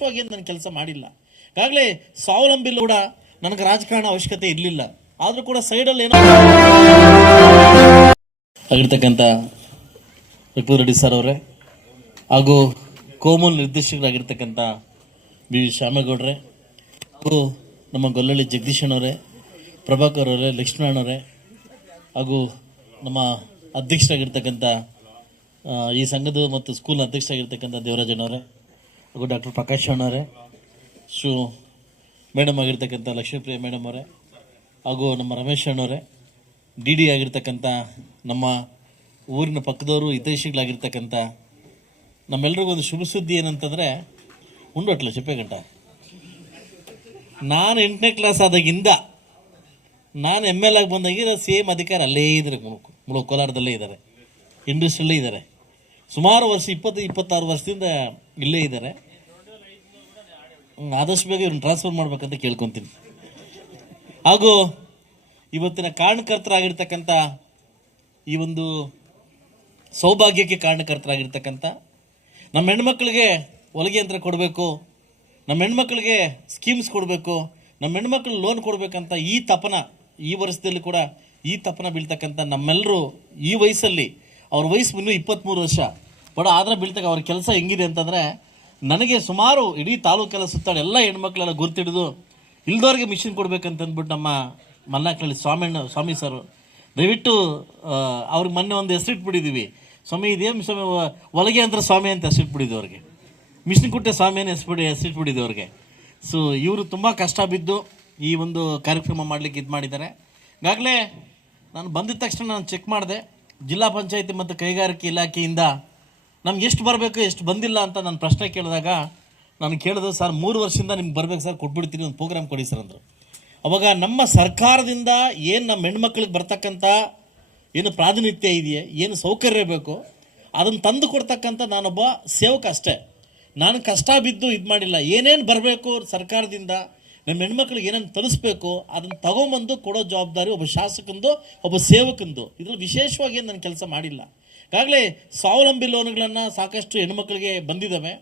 ವಿಶೇಷವಾಗಿ ನನ್ನ ನಾನು ಕೆಲಸ ಮಾಡಿಲ್ಲ. ಈಗಾಗಲೇ ಸ್ವಾವಲಂಬಿ ಕೂಡ ನನಗೆ ರಾಜಕಾರಣ ಅವಶ್ಯಕತೆ ಇರಲಿಲ್ಲ. ಆದರೂ ಕೂಡ ಸೈಡಲ್ಲಿ ಏನೋ ಆಗಿರ್ತಕ್ಕಂಥ ರಿಪು ರೆಡ್ಡಿ ಸರ್ ಅವರೇ ಹಾಗೂ ಕೋಮಲ್ ನಿರ್ದೇಶಕರಾಗಿರ್ತಕ್ಕಂಥ ಬಿ ವಿ ಶ್ಯಾಮೇಗೌಡ್ರೆ ಹಾಗೂ ನಮ್ಮ ಗೊಲ್ಲಳ್ಳಿ ಜಗದೀಶಣ್ಣವರೇ ಪ್ರಭಾಕರ್ ಅವರೇ ಲಕ್ಷ್ಮಣವರೇ ಹಾಗೂ ನಮ್ಮ ಅಧ್ಯಕ್ಷರಾಗಿರ್ತಕ್ಕಂಥ ಈ ಸಂಘದ ಮತ್ತು ಸ್ಕೂಲ್ ಅಧ್ಯಕ್ಷರಾಗಿರ್ತಕ್ಕಂಥ ದೇವರಾಜಣ್ಣವರೇ ಹಾಗೂ ಡಾಕ್ಟರ್ ಪ್ರಕಾಶ್ ಅಣ್ಣವರೇ ಶು ಮೇಡಮ್ ಆಗಿರ್ತಕ್ಕಂಥ ಲಕ್ಷ್ಮೀಪ್ರಿಯ ಮೇಡಮ್ ಅವರೇ, ಹಾಗೂ ನಮ್ಮ ರಮೇಶ್ ಅಣ್ಣವರೇ ಡಿ ಡಿ ಆಗಿರ್ತಕ್ಕಂಥ ನಮ್ಮ ಊರಿನ ಪಕ್ಕದವರು ಹಿತೈಷಿಗಳಾಗಿರ್ತಕ್ಕಂಥ ನಮ್ಮೆಲ್ರಿಗೂ ಒಂದು ಶುಭ ಸುದ್ದಿ ಏನಂತಂದರೆ ಉಂಡೋಟ್ಲ ಚಪ್ಪೆ ಗಂಟ ನಾನು ಎಂಟನೇ ಕ್ಲಾಸ್ ಆದಾಗಿಂದ ನಾನು ಎಂ ಎಲ್ ಆಗಿ ಬಂದಾಗಿರೋ ಸೇಮ್ ಅಧಿಕಾರ ಅಲ್ಲೇ ಇದ್ದಾರೆ ಮುಳುಕು ಮುಳುಕು ಕೋಲಾರದಲ್ಲೇ ಇದ್ದಾರೆ. ಇಂಡಸ್ಟ್ರಿಯಲ್ಲೇ ಇದ್ದಾರೆ. ಸುಮಾರು ವರ್ಷ ಇಪ್ಪತ್ತು, ಇಪ್ಪತ್ತಾರು ವರ್ಷದಿಂದ ಇಲ್ಲೇ ಇದ್ದಾರೆ. ಆದಷ್ಟು ಬೇಗ ಇವ್ರನ್ನ ಟ್ರಾನ್ಸ್ಫರ್ ಮಾಡ್ಬೇಕಂತ ಕೇಳ್ಕೊತೀನಿ. ಹಾಗೂ ಇವತ್ತಿನ ಕಾರಣಕರ್ತರಾಗಿರ್ತಕ್ಕಂಥ ಈ ಒಂದು ಸೌಭಾಗ್ಯಕ್ಕೆ ಕಾರಣಕರ್ತರಾಗಿರ್ತಕ್ಕಂಥ ನಮ್ಮ ಹೆಣ್ಮಕ್ಳಿಗೆ ಹೊಲಿಗೆ ಯಂತ್ರ ಕೊಡಬೇಕು, ನಮ್ಮ ಹೆಣ್ಮಕ್ಳಿಗೆ ಸ್ಕೀಮ್ಸ್ ಕೊಡಬೇಕು, ನಮ್ಮ ಹೆಣ್ಮಕ್ಳು ಲೋನ್ ಕೊಡಬೇಕಂತ ಈ ತಪನ, ಈ ವರ್ಷದಲ್ಲಿ ಕೂಡ ಈ ತಪನ ಬೀಳ್ತಕ್ಕಂಥ ನಮ್ಮೆಲ್ಲರೂ ಈ ವಯಸ್ಸಲ್ಲಿ, ಅವ್ರ ವಯಸ್ಸು ಇನ್ನೂ ಇಪ್ಪತ್ತ್ಮೂರು ವರ್ಷ. ಬಡ ಆದರೆ ಬೀಳ್ತಕ್ಕ ಅವ್ರ ಕೆಲಸ ಹೆಂಗಿದೆ ಅಂತಂದರೆ ನನಗೆ ಸುಮಾರು ಇಡೀ ತಾಲೂಕೆಲ್ಲ ಸುತ್ತಾಡಿ ಎಲ್ಲ ಹೆಣ್ಮಕ್ಳೆಲ್ಲ ಗುರ್ತಿಡಿದು ಇಲ್ದವ್ರಿಗೆ ಮಿಷಿನ್ ಕೊಡ್ಬೇಕಂತ ಅಂದ್ಬಿಟ್ಟು ನಮ್ಮ ಮಲ್ನಾಕ್ನಳ್ಳಿ ಸ್ವಾಮಣ್ಣ, ಸ್ವಾಮಿ ಸರ್, ದಯವಿಟ್ಟು ಅವ್ರಿಗೆ ಮೊನ್ನೆ ಒಂದು ಹೆಸರಿಟ್ಬಿಟ್ಟಿದ್ದೀವಿ ಸ್ವಾಮಿ, ಇದೇನು ಸ್ವಾಮಿ ಒಳಗೆ ಅಂದ್ರೆ ಸ್ವಾಮಿ ಅಂತ ಹೆಸರಿಟ್ಬಿಟ್ಟಿದ್ದು ಅವ್ರಿಗೆ. ಮಿಷಿನ್ ಕೊಟ್ಟೆ ಸ್ವಾಮಿಯನ್ನು ಹೆಸರುಬಿಡಿ ಹೆಸರಿಟ್ಬಿಟ್ಟಿದ್ದು ಅವ್ರಿಗೆ. ಸೊ ಇವರು ತುಂಬ ಕಷ್ಟ ಬಿದ್ದು ಈ ಒಂದು ಕಾರ್ಯಕ್ರಮ ಮಾಡಲಿಕ್ಕೆ ಇದು ಮಾಡಿದ್ದಾರೆ. ಈಗಾಗಲೇ ನಾನು ಬಂದಿದ ತಕ್ಷಣ ನಾನು ಚೆಕ್ ಮಾಡಿದೆ. ಜಿಲ್ಲಾ ಪಂಚಾಯಿತಿ ಮತ್ತು ಕೈಗಾರಿಕೆ ಇಲಾಖೆಯಿಂದ ನಮ್ಗೆ ಎಷ್ಟು ಬರಬೇಕು, ಎಷ್ಟು ಬಂದಿಲ್ಲ ಅಂತ ನಾನು ಪ್ರಶ್ನೆ ಕೇಳಿದಾಗ, ನಾನು ಕೇಳಿದ್ರು ಸರ್, ಮೂರು ವರ್ಷದಿಂದ ನಿಮ್ಗೆ ಬರ್ಬೇಕು, ಸರ್, ಕೊಟ್ಬಿಡ್ತೀನಿ, ಒಂದು ಪ್ರೋಗ್ರಾಮ್ ಕೊಡಿ, ಸರ್, ಅಂದರು. ಅವಾಗ ನಮ್ಮ ಸರ್ಕಾರದಿಂದ ಏನು ನಮ್ಮ ಹೆಣ್ಮಕ್ಳಿಗೆ ಬರ್ತಕ್ಕಂಥ ಏನು ಪ್ರಾತಿನಿಧ್ಯ ಇದೆಯೇ, ಏನು ಸೌಕರ್ಯ ಬೇಕು, ಅದನ್ನು ತಂದು ಕೊಡ್ತಕ್ಕಂಥ ನಾನೊಬ್ಬ ಸೇವಕ ಅಷ್ಟೇ. ನಾನು ಕಷ್ಟ ಬಿದ್ದು ಇದು ಮಾಡಿಲ್ಲ, ಏನೇನು ಬರಬೇಕು ಸರ್ಕಾರದಿಂದ, ನಮ್ಮ ಹೆಣ್ಮಕ್ಳಿಗೆ ಏನೇನು ತರಿಸ್ಬೇಕು, ಅದನ್ನು ತಗೊಂಬಂದು ಕೊಡೋ ಜವಾಬ್ದಾರಿ ಒಬ್ಬ ಶಾಸಕಂದು, ಒಬ್ಬ ಸೇವಕಂದು. ಇದರಲ್ಲಿ ವಿಶೇಷವಾಗಿ ಏನು ನಾನು ಕೆಲಸ ಮಾಡಿಲ್ಲ. ಈಗಾಗಲೇ ಸ್ವಾವಲಂಬಿ ಲೋನ್ಗಳನ್ನು ಸಾಕಷ್ಟು ಹೆಣ್ಮಕ್ಳಿಗೆ ಬಂದಿದ್ದಾವೆ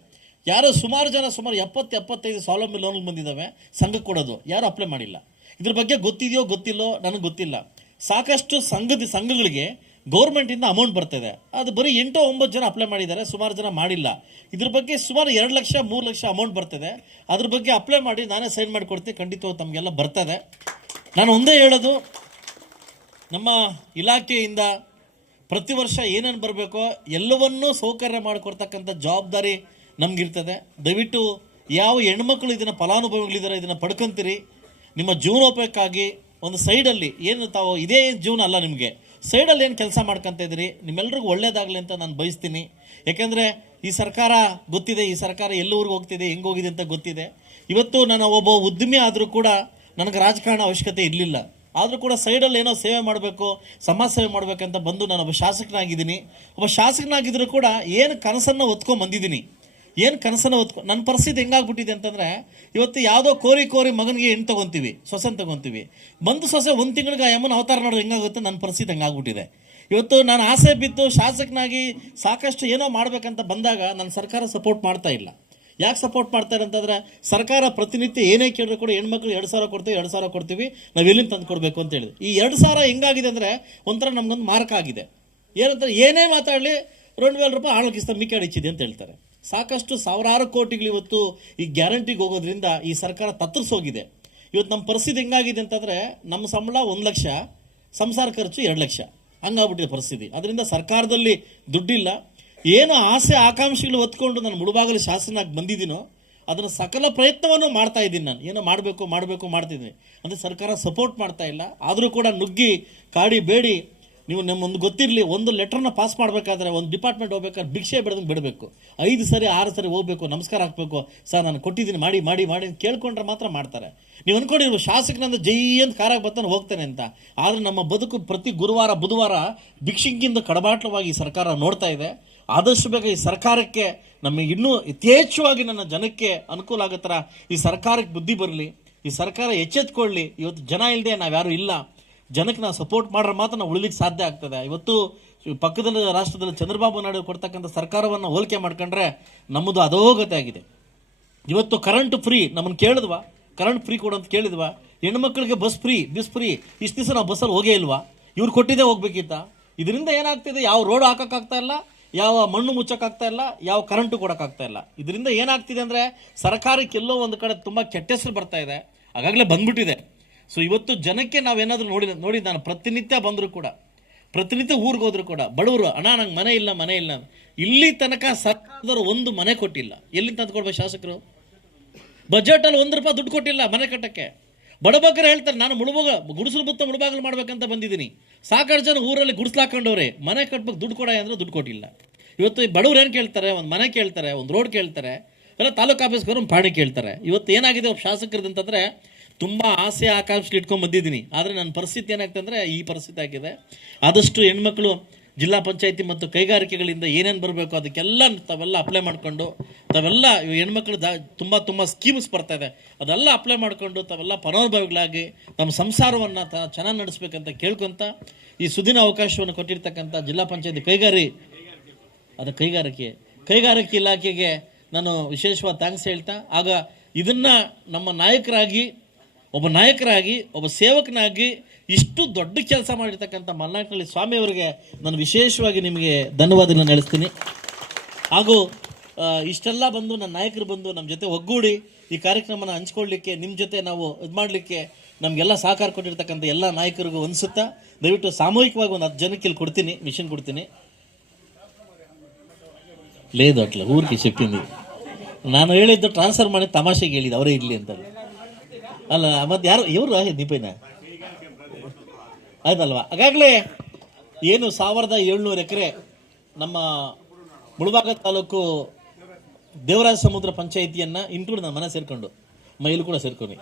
ಯಾರೋ ಸುಮಾರು ಜನ ಸುಮಾರು ಎಪ್ಪತ್ತು, ಎಪ್ಪತ್ತೈದು ಸ್ವಾವಲಂಬಿ ಲೋನ್ಗಳು ಬಂದಿದ್ದಾವೆ ಸಂಘಕ್ಕೆ ಕೊಡೋದು. ಯಾರು ಅಪ್ಲೈ ಮಾಡಿಲ್ಲ. ಇದ್ರ ಬಗ್ಗೆ ಗೊತ್ತಿದೆಯೋ, ಗೊತ್ತಿಲ್ಲೋ ನನಗೆ ಗೊತ್ತಿಲ್ಲ. ಸಾಕಷ್ಟು ಸಂಘದ, ಸಂಘಗಳಿಗೆ ಗೌರ್ಮೆಂಟಿಂದ ಅಮೌಂಟ್ ಬರ್ತದೆ. ಅದು ಬರೀ ಎಂಟು ಒಂಬತ್ತು ಜನ ಅಪ್ಲೈ ಮಾಡಿದ್ದಾರೆ. ಸುಮಾರು ಜನ ಮಾಡಿಲ್ಲ. ಇದ್ರ ಬಗ್ಗೆ ಸುಮಾರು ಎರಡು ಲಕ್ಷ, ಮೂರು ಲಕ್ಷ ಅಮೌಂಟ್ ಬರ್ತದೆ. ಅದ್ರ ಬಗ್ಗೆ ಅಪ್ಲೈ ಮಾಡಿ ನಾನೇ ಸೈನ್ ಮಾಡಿಕೊಡ್ತೀನಿ. ಖಂಡಿತವಾಗಿ ತಮಗೆಲ್ಲ ಬರ್ತದೆ. ನಾನು ಒಂದೇ ಹೇಳೋದು, ನಮ್ಮ ಇಲಾಖೆಯಿಂದ ಪ್ರತಿ ವರ್ಷ ಏನೇನು ಬರಬೇಕೋ ಎಲ್ಲವನ್ನೂ ಸೌಕರ್ಯ ಮಾಡಿಕೊಡ್ತಕ್ಕಂಥ ಜವಾಬ್ದಾರಿ ನಮಗಿರ್ತದೆ. ದಯವಿಟ್ಟು ಯಾವ ಹೆಣ್ಮಕ್ಳು ಇದನ್ನು ಫಲಾನುಭವಿಗಳಿದ್ದಾರೆ ಇದನ್ನು ಪಡ್ಕೊಂತೀರಿ. ನಿಮ್ಮ ಜೀವನೋಪಾಯಕ್ಕಾಗಿ ಒಂದು ಸೈಡಲ್ಲಿ ಏನು ತಾವು ಇದೇ ಜೀವನ ಅಲ್ಲ ನಿಮಗೆ. ಸೈಡಲ್ಲಿ ಏನು ಕೆಲಸ ಮಾಡ್ಕೊತ ಇದ್ದೀರಿ? ನಿಮ್ಮೆಲ್ರಿಗೂ ಒಳ್ಳೇದಾಗಲಿ ಅಂತ ನಾನು ಬಯಸ್ತೀನಿ. ಯಾಕೆಂದರೆ ಈ ಸರ್ಕಾರ ಗೊತ್ತಿದೆ, ಈ ಸರ್ಕಾರ ಎಲ್ಲೂರಿಗೆ ಹೋಗ್ತಿದೆ, ಹೆಂಗೆ ಹೋಗಿದೆ ಅಂತ ಗೊತ್ತಿದೆ. ಇವತ್ತು ನಾನು ಒಬ್ಬ ಉದ್ಯಮಿ ಆದರೂ ಕೂಡ ನನಗೆ ರಾಜಕಾರಣ ಅವಶ್ಯಕತೆ ಇರಲಿಲ್ಲ. ಆದರೂ ಕೂಡ ಸೈಡಲ್ಲಿ ಏನೋ ಸೇವೆ ಮಾಡಬೇಕು, ಸಮಾಜ ಸೇವೆ ಮಾಡಬೇಕಂತ ಬಂದು ನಾನು ಒಬ್ಬ ಶಾಸಕನಾಗಿದ್ದೀನಿ. ಒಬ್ಬ ಶಾಸಕನಾಗಿದ್ದರೂ ಕೂಡ ಏನು ಕನಸನ್ನು ಹೊತ್ಕೊಂಡು ಬಂದಿದ್ದೀನಿ. ಏನು ಕನಸನ್ನು ಹೊತ್ಕೊ ನನ್ನ ಪರಿಸ್ಥಿತಿ ಹೆಂಗಾಗ್ಬಿಟ್ಟಿದೆ ಅಂತಂದರೆ, ಇವತ್ತು ಯಾವುದೋ ಕೋರಿ ಕೋರಿ ಮಗನಿಗೆ ಹೆಣ್ಣು ತೊಗೊತೀವಿ, ಸೊಸೆನ ತೊಗೊತೀವಿ. ಬಂದು ಸೊಸೆ ಒಂದು ತಿಂಗಳಿಗೆ ಆ ಯಮ್ಮನ ಅವತಾರ ನೋಡೋದು ಹೆಂಗಾಗುತ್ತೆ? ನನ್ನ ಪರಿಸ್ಥಿತಿ ಹೆಂಗಾಗ್ಬಿಟ್ಟಿದೆ. ಇವತ್ತು ನಾನು ಆಸೆ ಬಿದ್ದು ಶಾಸಕನಾಗಿ ಸಾಕಷ್ಟು ಏನೋ ಮಾಡಬೇಕಂತ ಬಂದಾಗ ನನ್ನ ಸರ್ಕಾರ ಸಪೋರ್ಟ್ ಮಾಡ್ತಾ ಇಲ್ಲ. ಯಾಕೆ ಸಪೋರ್ಟ್ ಮಾಡ್ತಾರೆ ಅಂತಂದ್ರೆ, ಸರ್ಕಾರ ಪ್ರತಿನಿತ್ಯ ಏನೇ ಕೇಳಿದ್ರು ಕೂಡ ಹೆಣ್ಮಕ್ಳು ಎರಡು ಸಾವಿರ ಕೊಡ್ತೀವಿ, ಎರಡು ಸಾವಿರ ಕೊಡ್ತೀವಿ, ನಾವು ಎಲ್ಲಿಂದ ತಂದು ಕೊಡಬೇಕು ಅಂತ ಹೇಳಿದ್ರು. ಈ ಎರಡು ಸಾವಿರ ಹೆಂಗಾಗಿದೆ ಅಂದರೆ, ಒಂಥರ ನಮಗೊಂದು ಮಾರ್ಕ್ ಆಗಿದೆ. ಏನಂತಾರೆ, ಏನೇ ಮಾತಾಡಲಿ ಎರಡು ವೇల ರೂಪಾಯಿ ಆಳಕಿಸ್ತ ಮಿಕ್ಕಿ ಇಚ್ಚಿದೆ ಅಂತ ಹೇಳ್ತಾರೆ. ಸಾಕಷ್ಟು ಸಾವಿರಾರು ಕೋಟಿಗಳು ಇವತ್ತು ಈ ಗ್ಯಾರಂಟಿಗೆ ಹೋಗೋದ್ರಿಂದ ಈ ಸರ್ಕಾರ ತತ್ತರಿಸೋಗಿದೆ ಇವತ್ತು ನಮ್ಮ ಪರಿಸ್ಥಿತಿ ಹೆಂಗಾಗಿದೆ ಅಂತಂದರೆ ನಮ್ಮ ಸಂಬಳ ಒಂದು ಲಕ್ಷ, ಸಂಸಾರ ಖರ್ಚು ಎರಡು ಲಕ್ಷ. ಹಂಗಾಗ್ಬಿಟ್ಟಿದೆ ಪರಿಸ್ಥಿತಿ. ಅದರಿಂದ ಸರ್ಕಾರದಲ್ಲಿ ದುಡ್ಡಿಲ್ಲ ಏನು ಆಸೆ ಆಕಾಂಕ್ಷೆಗಳು ಹೊತ್ಕೊಂಡು ನಾನು ಮುಳುಬಾಗಲು ಶಾಸನಾಗಿ ಬಂದಿದ್ದೀನೋ, ಅದನ್ನು ಸಕಲ ಪ್ರಯತ್ನವನ್ನು ಮಾಡ್ತಾ ಇದ್ದೀನಿ ನಾನು. ಏನೋ ಮಾಡಬೇಕು ಮಾಡಬೇಕು, ಮಾಡ್ತಿದ್ದೀನಿ. ಅಂದರೆ ಸರ್ಕಾರ ಸಪೋರ್ಟ್ ಮಾಡ್ತಾ ಇಲ್ಲ. ಆದರೂ ಕೂಡ ನುಗ್ಗಿ, ಕಾಡಿ ಬೇಡಿ. ನೀವು ನಮ್ಮೊಂದು ಗೊತ್ತಿರಲಿ, ಒಂದು ಲೆಟ್ರನ್ನ ಪಾಸ್ ಮಾಡಬೇಕಾದ್ರೆ ಒಂದು ಡಿಪಾರ್ಟ್ಮೆಂಟ್ ಹೋಗ್ಬೇಕಾದ್ರೆ ಭಿಕ್ಷೆ ಬೆಳೆದಂಗೆ ಬಿಡಬೇಕು. ಐದು ಸರಿ, ಆರು ಸರಿ ಹೋಗ್ಬೇಕು, ನಮಸ್ಕಾರ ಹಾಕಬೇಕು. ಸರ್, ನಾನು ಕೊಟ್ಟಿದ್ದೀನಿ, ಮಾಡಿ ಮಾಡಿ ಮಾಡಿ ಅಂತ ಕೇಳ್ಕೊಂಡ್ರೆ ಮಾತ್ರ ಮಾಡ್ತಾರೆ. ನೀವು ಅಂದ್ಕೊಂಡಿರ್ಬೋದು ಶಾಸಕನಂದು ಜೈ ಅಂತ ಕಾರಾಗಿ ಬರ್ತಾನೆ ಹೋಗ್ತಾನೆ ಅಂತ. ಆದರೆ ನಮ್ಮ ಬದುಕು ಪ್ರತಿ ಗುರುವಾರ, ಬುಧವಾರ ಭಿಕ್ಷಿಂಗಿಂದ ಕಡಬಾಟ್ಲವಾಗಿ ಸರ್ಕಾರ ನೋಡ್ತಾ ಇದೆ. ಆದಷ್ಟು ಬೇಗ ಈ ಸರ್ಕಾರಕ್ಕೆ ನಮಗೆ ಇನ್ನೂ ಯಥೇಚ್ಛವಾಗಿ ನನ್ನ ಜನಕ್ಕೆ ಅನುಕೂಲ ಆಗೋ ಈ ಸರ್ಕಾರಕ್ಕೆ ಬುದ್ಧಿ ಬರಲಿ, ಈ ಸರ್ಕಾರ ಎಚ್ಚೆತ್ಕೊಳ್ಳಿ. ಇವತ್ತು ಜನ ಇಲ್ಲದೆ ನಾವ್ಯಾರೂ ಇಲ್ಲ. ಜನಕ್ಕೆ ನಾವು ಸಪೋರ್ಟ್ ಮಾಡ್ರೆ ಮಾತ್ರ ನಾವು ಉಳಿಲಿಕ್ಕೆ ಸಾಧ್ಯ ಆಗ್ತದೆ. ಇವತ್ತು ಪಕ್ಕದ ರಾಷ್ಟ್ರದಲ್ಲಿ ಚಂದ್ರಬಾಬು ನಾಯ್ಡು ಕೊಡ್ತಕ್ಕಂಥ ಸರ್ಕಾರವನ್ನು ಹೋಲಿಕೆ ಮಾಡ್ಕೊಂಡ್ರೆ ನಮ್ಮದು ಅಧೋಗತಿ ಆಗಿದೆ. ಇವತ್ತು ಕರೆಂಟ್ ಫ್ರೀ ನಮ್ಮನ್ನು ಕೇಳಿದ್ವಾ? ಕರೆಂಟ್ ಫ್ರೀ ಕೊಡು ಅಂತ ಕೇಳಿದ್ವಾ? ಹೆಣ್ಮಕ್ಳಿಗೆ ಬಸ್ ಫ್ರೀ ಬಿಸ್ ಫ್ರೀ ಇಷ್ಟು ದಿವಸ ನಾವು ಬಸ್ಸಲ್ಲಿ ಹೋಗೇ ಇಲ್ವಾ? ಇವ್ರು ಕೊಟ್ಟಿದ್ದೇ ಹೋಗ್ಬೇಕಿತ್ತ? ಇದರಿಂದ ಏನಾಗ್ತಿದೆ? ಯಾವ ರೋಡ್ ಹಾಕೋಕ್ಕಾಗ್ತಾ ಇಲ್ಲ? ಯಾವ ಮಣ್ಣು ಮುಚ್ಚಕ್ಕಾಗ್ತಾ ಇಲ್ಲ, ಯಾವ ಕರೆಂಟು ಕೊಡೋಕ್ಕಾಗ್ತಾ ಇಲ್ಲ. ಇದರಿಂದ ಏನಾಗ್ತಿದೆ ಅಂದರೆ ಸರ್ಕಾರಕ್ಕೆ ಎಲ್ಲೋ ಒಂದು ಕಡೆ ತುಂಬ ಕೆಟ್ಟ ಹೆಸರು ಬರ್ತಾ ಇದೆ. ಆಗಾಗಲೇ ಬಂದ್ಬಿಟ್ಟಿದೆ. ಸೊ ಇವತ್ತು ಜನಕ್ಕೆ ನಾವೇನಾದರೂ ನೋಡಿ ನೋಡಿ ನಾನು ಪ್ರತಿನಿತ್ಯ ಬಂದರೂ ಕೂಡ, ಪ್ರತಿನಿತ್ಯ ಊರಿಗೆ ಹೋದ್ರು ಕೂಡ, ಬಡವರು, ಅಣ್ಣ, ನಂಗೆ ಮನೆ ಇಲ್ಲ ಮನೆ ಇಲ್ಲ ಇಲ್ಲಿ ತನಕ ಸರ್ಕಾರದವರು ಒಂದು ಮನೆ ಕೊಟ್ಟಿಲ್ಲ. ಎಲ್ಲಿ ತಂದು ಕೊಡ್ಬೇಕು ಶಾಸಕರು? ಬಜೆಟಲ್ಲಿ ಒಂದು ರೂಪಾಯಿ ದುಡ್ಡು ಕೊಟ್ಟಿಲ್ಲ ಮನೆ ಕಟ್ಟಕ್ಕೆ. ಬಡಬಗ್ಗರು ಹೇಳ್ತಾರೆ, ನಾನು ಮುಳುಬಾಗ, ಗುಡಿಸಲು ಮುತ್ತ ಮುಳುಬಾಗಲು ಮಾಡ್ಬೇಕಂತ ಬಂದಿದ್ದೀನಿ. ಸಾಕಷ್ಟು ಜನ ಊರಲ್ಲಿ ಗುಡಿಸ್ಲಾಕೊಂಡವ್ರೆ ಮನೆ ಕಟ್ಬೇಕು ದುಡ್ಡು ಕೊಡ ಅಂದ್ರೆ ದುಡ್ಡು ಕೊಟ್ಟಿಲ್ಲ. ಇವತ್ತು ಬಡವ್ರು ಏನು ಕೇಳ್ತಾರೆ, ಒಂದು ಮನೆ ಕೇಳ್ತಾರೆ, ಒಂದು ರೋಡ್ ಕೇಳ್ತಾರೆ ಎಲ್ಲ ತಾಲೂಕು ಆಫೀಸ್ಗವರು ಒಂದು ಪಾಣಿ ಕೇಳ್ತಾರೆ. ಇವತ್ತು ಏನಾಗಿದೆ ಒಬ್ಬ ಅಂತಂದರೆ, ತುಂಬ ಆಸೆ ಆಕಾಂಕ್ಷೆ ಇಟ್ಕೊಂಡು ಬಂದಿದ್ದೀನಿ. ಆದರೆ ನನ್ನ ಪರಿಸ್ಥಿತಿ ಏನಾಗ್ತಂದ್ರೆ, ಈ ಪರಿಸ್ಥಿತಿ ಆಗಿದೆ. ಆದಷ್ಟು ಹೆಣ್ಮಕ್ಳು ಜಿಲ್ಲಾ ಪಂಚಾಯತಿ ಮತ್ತು ಕೈಗಾರಿಕೆಗಳಿಂದ ಏನೇನು ಬರಬೇಕು ಅದಕ್ಕೆಲ್ಲ ತಾವೆಲ್ಲ ಅಪ್ಲೈ ಮಾಡಿಕೊಂಡು, ತಾವೆಲ್ಲ ಹೆಣ್ಮಕ್ಳು ದಾ ತುಂಬ ತುಂಬ ಸ್ಕೀಮ್ಸ್ ಬರ್ತಾ ಇದೆ. ಅದೆಲ್ಲ ಅಪ್ಲೈ ಮಾಡಿಕೊಂಡು ತಾವೆಲ್ಲ ಫಲಾನುಭವಿಗಳಾಗಿ ನಮ್ಮ ಸಂಸಾರವನ್ನು ತ ಚೆನ್ನಾಗಿ ನಡೆಸ್ಬೇಕಂತ ಕೇಳ್ಕೊತ ಈ ಸುದಿನ ಅವಕಾಶವನ್ನು ಕೊಟ್ಟಿರ್ತಕ್ಕಂಥ ಜಿಲ್ಲಾ ಪಂಚಾಯತಿ ಕೈಗಾರಿ, ಅದು ಕೈಗಾರಿಕೆ. ಕೈಗಾರಿಕೆ ಇಲಾಖೆಗೆ ನಾನು ವಿಶೇಷವಾದ ಥ್ಯಾಂಕ್ಸ್ ಹೇಳ್ತಾ, ಆಗ ಇದನ್ನು ನಮ್ಮ ನಾಯಕರಾಗಿ, ಒಬ್ಬ ನಾಯಕರಾಗಿ, ಒಬ್ಬ ಸೇವಕನಾಗಿ ಇಷ್ಟು ದೊಡ್ಡ ಕೆಲಸ ಮಾಡಿರ್ತಕ್ಕಂಥ ಮಲ್ನಾಡ್ನಳ್ಳಿ ಸ್ವಾಮಿಯವರಿಗೆ ನಾನು ವಿಶೇಷವಾಗಿ ನಿಮಗೆ ಧನ್ಯವಾದಗಳನ್ನ ನಡೆಸ್ತೀನಿ ಹಾಗೂ ಇಷ್ಟೆಲ್ಲ ಬಂದು ನನ್ನ ನಾಯಕರು ಬಂದು ನಮ್ಮ ಜೊತೆ ಒಗ್ಗೂಡಿ ಈ ಕಾರ್ಯಕ್ರಮನ ಹಂಚ್ಕೊಳ್ಳಿಕ್ಕೆ ನಿಮ್ಮ ಜೊತೆ ನಾವು ಇದು ಮಾಡಲಿಕ್ಕೆ ನಮಗೆಲ್ಲ ಸಹಕಾರ ಕೊಟ್ಟಿರ್ತಕ್ಕಂಥ ಎಲ್ಲ ನಾಯಕರಿಗೂ ಅನಿಸುತ್ತಾ, ದಯವಿಟ್ಟು ಸಾಮೂಹಿಕವಾಗಿ ಒಂದು ಹತ್ತು ಜನಕ್ಕೆ ಇಲ್ಲಿ ಕೊಡ್ತೀನಿ, ಮಿಷನ್ ಕೊಡ್ತೀನಿ. ಲೇದು ಅಟ್ಲ ಊರಿಗೆ ಚೆಪ್ಪಿಂದು ನಾನು ಹೇಳಿದ್ದು ಟ್ರಾನ್ಸ್ಫರ್ ಮಾಡಿ ತಮಾಷೆಗೆ ಹೇಳಿದ್ದು, ಅವರೇ ಇರಲಿ ಅಂತ ಅಲ್ಲ, ಮತ್ತೆ ಯಾರು, ಇವರು ನಿಪೈನ ಆಯ್ತಲ್ವಾ? ಹಾಗಾಗಲೇ ಏನು ಸಾವಿರದ ಏಳ್ನೂರು ಎಕರೆ ನಮ್ಮ ಮುಳಬಾಗ ತಾಲೂಕು ದೇವರಾಜ ಸಮುದ್ರ ಪಂಚಾಯಿತಿಯನ್ನು ಇನ್ಕ್ಲೂಡ್ ನಮ್ಮ ಮನೆ ಸೇರ್ಕೊಂಡು, ಮೈಲು ಕೂಡ ಸೇರ್ಕೊಂಡು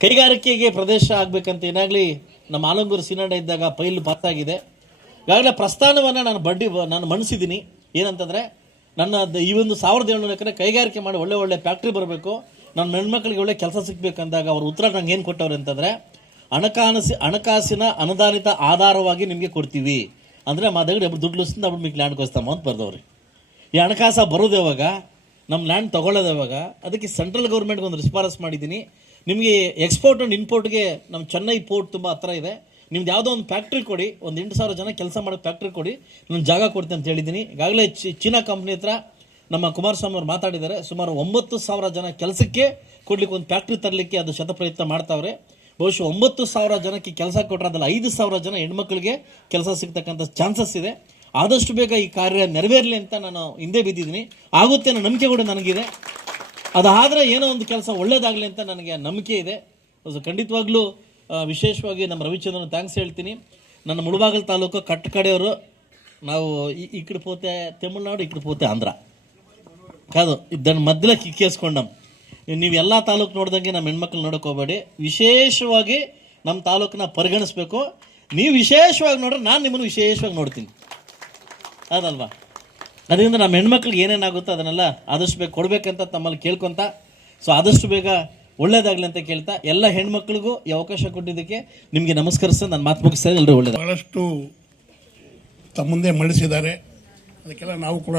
ಕೈಗಾರಿಕೆಗೆ ಪ್ರದೇಶ ಆಗಬೇಕಂತ ಏನಾಗಲಿ ನಮ್ಮ ಆಲಂಗೂರು ಸಿನಾಡ ಇದ್ದಾಗ ಪೈಲು ಪಾತಾಗಿದೆ ಈಗಾಗಲೇ ಪ್ರಸ್ಥಾನವನ್ನು ನಾನು ಬಡ್ಡಿ, ನಾನು ಮಣಿಸಿದ್ದೀನಿ ಏನಂತಂದರೆ ನನ್ನ ಈ ಒಂದು ಸಾವಿರದ ಏಳ್ನೂರು ಎಕರೆ ಕೈಗಾರಿಕೆ ಮಾಡಿ ಒಳ್ಳೆ ಒಳ್ಳೆ ಫ್ಯಾಕ್ಟ್ರಿ ಬರಬೇಕು. ನನ್ನ ಹೆಣ್ಮಕ್ಳಿಗೆ ಒಳ್ಳೆ ಕೆಲಸ ಸಿಗ್ಬೇಕಂದಾಗ ಅವ್ರ ಉತ್ತರ ನಂಗೆ ಏನು ಕೊಟ್ಟವ್ರೆ ಅಂತಂದರೆ ಹಣಕಾಸು ಹಣಕಾಸಿನ ಅನುದಾನಿತ ಆಧಾರವಾಗಿ ನಿಮಗೆ ಕೊಡ್ತೀವಿ. ಅಂದರೆ మా దగ్గర ದುಡ್ಡು వస్తుంది ಅವ್ರು మీకు ಲ್ಯಾಂಡ್ వస్తాము ಅಂತ ಬರ್ದವ್ರಿ. ಈ ಹಣಕಾಸ ಬರೋದು ಯಾವಾಗ? ನಮ್ಮ ಲ್ಯಾಂಡ್ ತೊಗೊಳ್ಳೋದು ಯಾವಾಗ? ಅದಕ್ಕೆ ಸೆಂಟ್ರಲ್ ಗೌರ್ಮೆಂಟ್ಗೆ ಒಂದು ಶಿಫಾರಸ್ ಮಾಡಿದ್ದೀನಿ. ನಿಮಗೆ ಎಕ್ಸ್ಪೋರ್ಟ್ ಆ್ಯಂಡ್ ಇಂಪೋರ್ಟ್ಗೆ ನಮ್ಮ ಚೆನ್ನೈ ಪೋರ್ಟ್ ತುಂಬ ಹತ್ರ ಇದೆ. ನಿಮ್ದು ಯಾವುದೋ ಒಂದು ಫ್ಯಾಕ್ಟ್ರಿ ಕೊಡಿ. ಒಂದು ಎಂಟು ಸಾವಿರ ಜನ ಕೆಲಸ ಮಾಡೋ ಫ್ಯಾಕ್ಟ್ರಿ ಕೊಡಿ. ನಾನು ಜಾಗ ಕೊಡ್ತೀನಿ ಅಂತ ಹೇಳಿದ್ದೀನಿ. ಈಗಾಗಲೇ ಚೀನಾ ಕಂಪ್ನಿ ಹತ್ರ ನಮ್ಮ ಕುಮಾರಸ್ವಾಮಿ ಅವರು ಮಾತಾಡಿದ್ದಾರೆ. ಸುಮಾರು ಒಂಬತ್ತು ಸಾವಿರ ಜನ ಕೆಲಸಕ್ಕೆ ಕೊಡ್ಲಿಕ್ಕೆ ಒಂದು ಫ್ಯಾಕ್ಟ್ರಿ ತರಲಿಕ್ಕೆ ಅದು ಶತಪ್ರಯತ್ನ ಮಾಡ್ತಾವ್ರೆ. ಬಹುಶಃ ಒಂಬತ್ತು ಸಾವಿರ ಜನಕ್ಕೆ ಕೆಲಸ ಕೊಟ್ಟರೆ ಐದು ಸಾವಿರ ಜನ ಹೆಣ್ಮಕ್ಳಿಗೆ ಕೆಲಸ ಸಿಗ್ತಕ್ಕಂಥ ಚಾನ್ಸಸ್ ಇದೆ. ಆದಷ್ಟು ಬೇಗ ಈ ಕಾರ್ಯ ನೆರವೇರಲಿ ಅಂತ ನಾನು ಹಿಂದೆ ಬಿದ್ದಿದ್ದೀನಿ. ಆಗುತ್ತೆ ಅನ್ನೋ ನಂಬಿಕೆ ಕೂಡ ನನಗಿದೆ. ಅದಾದರೆ ಏನೋ ಒಂದು ಕೆಲಸ ಒಳ್ಳೇದಾಗಲಿ ಅಂತ ನನಗೆ ನಂಬಿಕೆ ಇದೆ. ಖಂಡಿತವಾಗ್ಲೂ ವಿಶೇಷವಾಗಿ ನಮ್ಮ ರವಿಚಂದ್ರನ ಥ್ಯಾಂಕ್ಸ್ ಹೇಳ್ತೀನಿ. ನನ್ನ ಮುಳುಬಾಗಲ್ ತಾಲೂಕು ಕಟ್ಟಕಡೆಯವರು ನಾವು ಈ ಈ ಕಡೆ ಪೋತೆ, ತಮಿಳ್ನಾಡು, ಈ ಕಡೆ ಪೋತೆ ಆಂಧ್ರ. ಕಾದು, ಇದನ್ನು ಮಧ್ಯೆ ಕಿಕ್ಕೇಸ್ಕೊಂಡಮ್ ನೀವು ಎಲ್ಲ ತಾಲೂಕು ನೋಡ್ದಂಗೆ ನಮ್ಮ ಹೆಣ್ಮಕ್ಳು ನೋಡೋಕೋಬೇಡಿ ವಿಶೇಷವಾಗಿ ನಮ್ಮ ತಾಲೂಕನ್ನ ಪರಿಗಣಿಸ್ಬೇಕು. ನೀವು ವಿಶೇಷವಾಗಿ ನೋಡ್ರೆ ನಾನು ನಿಮ್ಮನ್ನು ವಿಶೇಷವಾಗಿ ನೋಡ್ತೀನಿ. ಅದಲ್ವಾ? ಅದರಿಂದ ನಮ್ಮ ಹೆಣ್ಮಕ್ಳಿಗೆ ಏನೇನಾಗುತ್ತೋ ಅದನ್ನೆಲ್ಲ ಆದಷ್ಟು ಬೇಗ ಕೊಡಬೇಕಂತ ತಮ್ಮಲ್ಲಿ ಕೇಳ್ಕೊತ, ಸೊ ಆದಷ್ಟು ಬೇಗ ಒಳ್ಳೇದಾಗಲಿ ಅಂತ ಕೇಳ್ತಾ, ಎಲ್ಲ ಹೆಣ್ಮಕ್ಳಿಗೂ ಈ ಅವಕಾಶ ಕೊಟ್ಟಿದ್ದಕ್ಕೆ ನಿಮಗೆ ನಮಸ್ಕರಿಸ್ತಾ ನಾನು ಮಾತು ಮುಗಿಸ್ತೇನೆ ಎಲ್ಲರೂ ಒಳ್ಳೇದು ಬಹಳಷ್ಟು ತಮ್ಮಂದೇ ಮುಂದೆ ಮಂಡಿಸಿದ್ದಾರೆ ಅದಕ್ಕೆಲ್ಲ ನಾವು ಕೂಡ